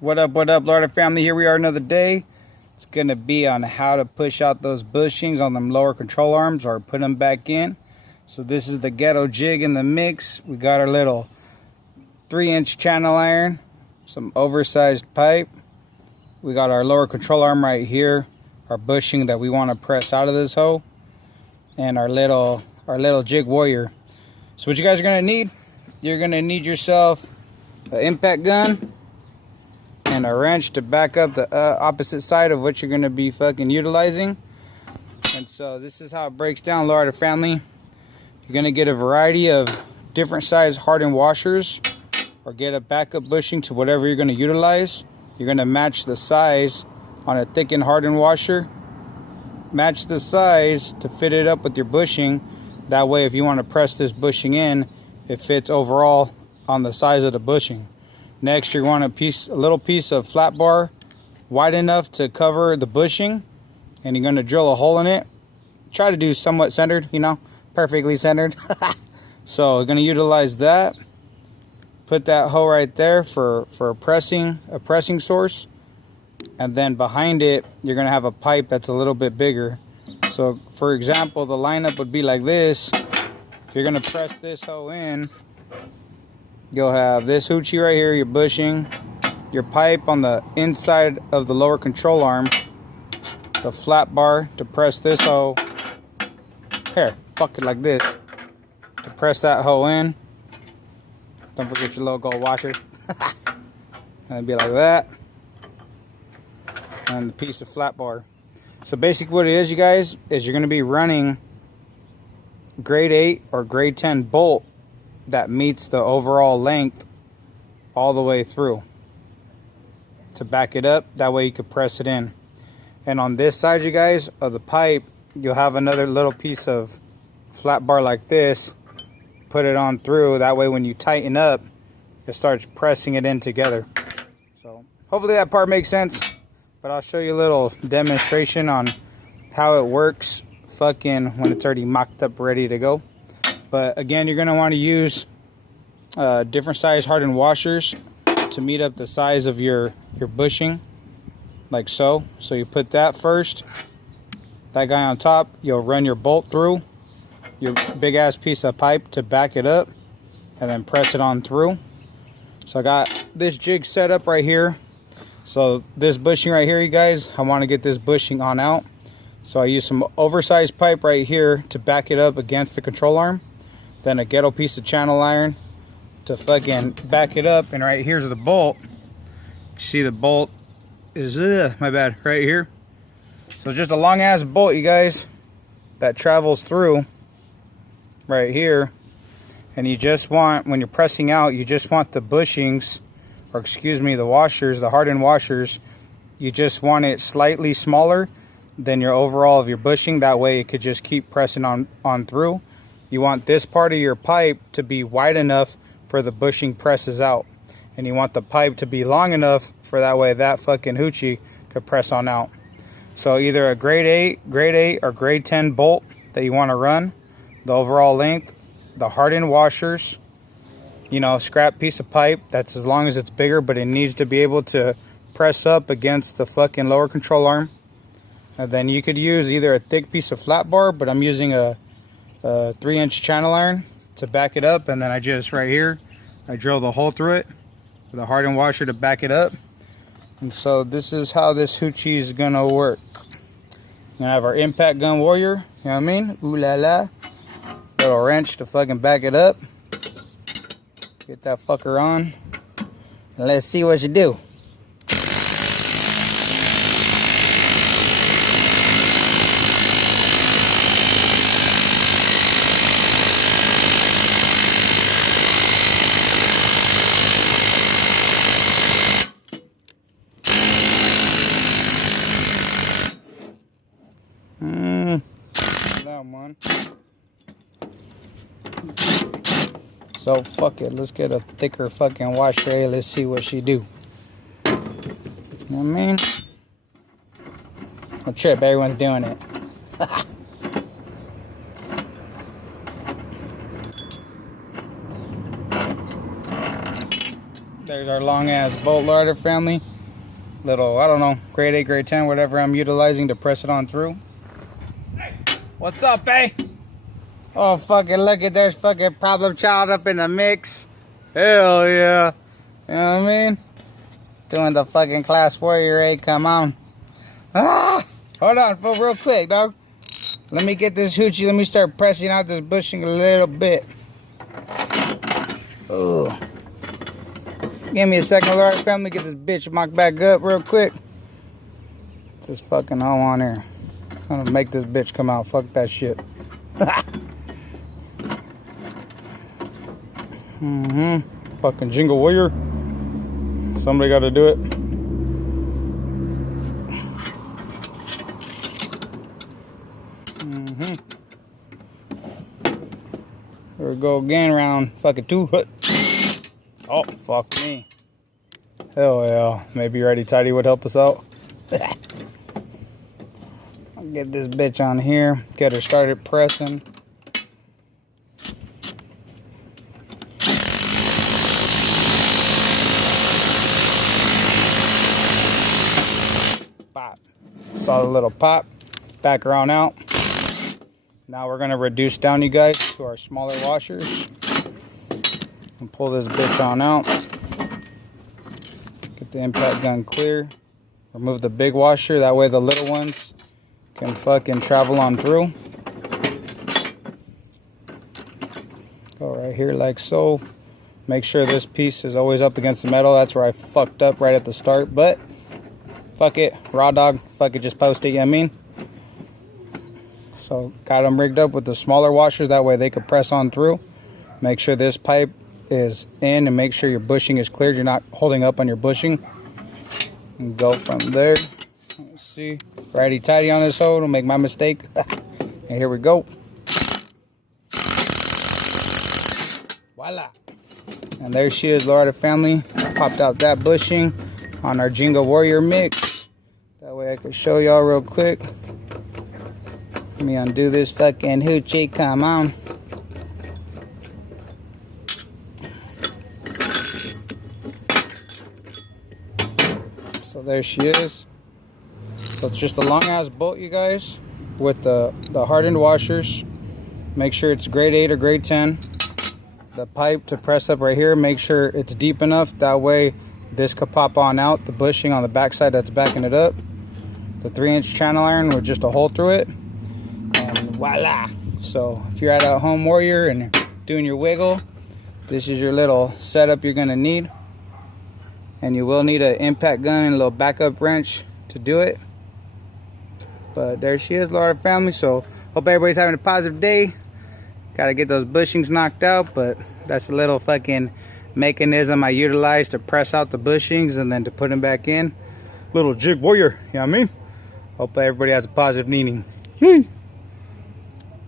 What up, Lowrider family? Here we are another day. It's going to be on how to push out those bushings on them lower control arms or put them back in. So this is the ghetto jig in the mix. We got our little 3-inch channel iron, some oversized pipe. We got our lower control arm right here, our bushing that we want to press out of this hole, and our little jig warrior. So what you guys are going to need, you're going to need yourself an impact gun and a wrench to back up the opposite side of what you're going to be fucking utilizing. And so this is how it breaks down, Lowrider family. You're going to get a variety of different size hardened washers, or get a backup bushing to whatever you're going to utilize. You're going to match the size on a thickened hardened washer. Match the size to fit it up with your bushing. That way if you want to press this bushing in, it fits overall on the size of the bushing. Next, you want a little piece of flat bar wide enough to cover the bushing, and you're going to drill a hole in it. Try to do somewhat centered, you know, perfectly centered. So we're going to utilize that. Put that hole right there for a pressing source, and then behind it you're going to have a pipe that's a little bit bigger. So for example, the lineup would be like this. If you're going to press this hole in, you'll have this hoochie right here, your bushing, your pipe on the inside of the lower control arm, the flat bar to press this hole, here, fuck it like this, to press that hole in. Don't forget your little gold washer. And it'd be like that. And the piece of flat bar. So basically what it is, you guys, is you're going to be running grade 8 or grade 10 bolt that meets the overall length all the way through to back it up. That way you could press it in. And on this side, you guys, of the pipe, you'll have another little piece of flat bar like this. Put it on through. That way when you tighten up, it starts pressing it in together. So hopefully that part makes sense. But I'll show you a little demonstration on how it works fucking when it's already mocked up, ready to go. But again, you're going to want to use different size hardened washers to meet up the size of your bushing, like so. So you put that first. That guy on top, you'll run your bolt through your big ass piece of pipe to back it up, and then press it on through. So I got this jig set up right here. So this bushing right here, you guys, I want to get this bushing on out. So I use some oversized pipe right here to back it up against the control arm. Then a ghetto piece of channel iron to fucking back it up. And right here's the bolt. See, the bolt is, my bad, right here. So just a long ass bolt, you guys, that travels through right here. And you just want, when you're pressing out, you just want the bushings, or excuse me, the washers, the hardened washers, you just want it slightly smaller than your overall of your bushing. That way it could just keep pressing on through. You want this part of your pipe to be wide enough for the bushing presses out. And you want the pipe to be long enough for that way that fucking hoochie could press on out. So either a grade 8 or grade 10 bolt that you want to run, the overall length, the hardened washers, you know, scrap piece of pipe that's as long as it's bigger, but it needs to be able to press up against the fucking lower control arm. And then you could use either a thick piece of flat bar, but I'm using a 3-inch channel iron to back it up, and then I just right here I drill the hole through it with a hardened washer to back it up. And so this is how this hoochie is gonna work. We're gonna have our impact gun warrior, you know what I mean? Ooh la la. Little wrench to fucking back it up. Get that fucker on, and let's see what you do. That one. So fuck it, let's get a thicker fucking wash tray. Let's see what she do. You know what I mean? A trip, everyone's doing it. There's our long ass bolt Lowrider family. Little, I don't know, grade 8, grade 10, whatever I'm utilizing to press it on through. What's up, eh? Oh, fucking look at, there's fucking problem child up in the mix. Hell yeah. You know what I mean? Doing the fucking class warrior, eh? Come on. Ah! Hold on, fool, real quick, dog. Let me get this hoochie. Let me start pressing out this bushing a little bit. Oh. Give me a second, Lowrider family. Get this bitch mocked back up real quick. What's this fucking hoe on here? I'm gonna make this bitch come out. Fuck that shit. Fucking jingle warrior. Somebody gotta do it. Here we go again, round fucking 2. Oh, fuck me. Hell yeah. Maybe Righty Tighty would help us out. I'll get this bitch on here. Get her started pressing. Pop. Saw the little pop. Back her on out. Now we're going to reduce down, you guys, to our smaller washers. And pull this bitch on out. Get the impact gun clear. Remove the big washer. That way the little ones can fucking travel on through. Go right here like so. Make sure this piece is always up against the metal. That's where I fucked up right at the start. But fuck it. Raw dog. Fuck it. Just post it. You know what I mean? So got them rigged up with the smaller washers. That way they could press on through. Make sure this pipe is in and make sure your bushing is cleared. You're not holding up on your bushing. And go from there. Let's see. Righty tighty on this hole. Don't make my mistake. And here we go. Voila. And there she is, Lowrider family. Popped out that bushing on our Jingle Warrior mix. That way I can show y'all real quick. Let me undo this fucking hoochie. Come on. So there she is. So it's just a long ass bolt, you guys, with the hardened washers. Make sure it's grade 8 or grade 10. The pipe to press up right here, make sure it's deep enough. That way this could pop on out. The bushing on the backside that's backing it up. The 3-inch channel iron with just a hole through it. And voila. So if you're at a home warrior and you're doing your wiggle, this is your little setup you're gonna need. And you will need an impact gun and a little backup wrench to do it. But there she is, Lowrider family. So hope everybody's having a positive day. Gotta get those bushings knocked out, but that's a little fucking mechanism I utilize to press out the bushings and then to put them back in. Little jig warrior, you know what I mean? Hope everybody has a positive meaning.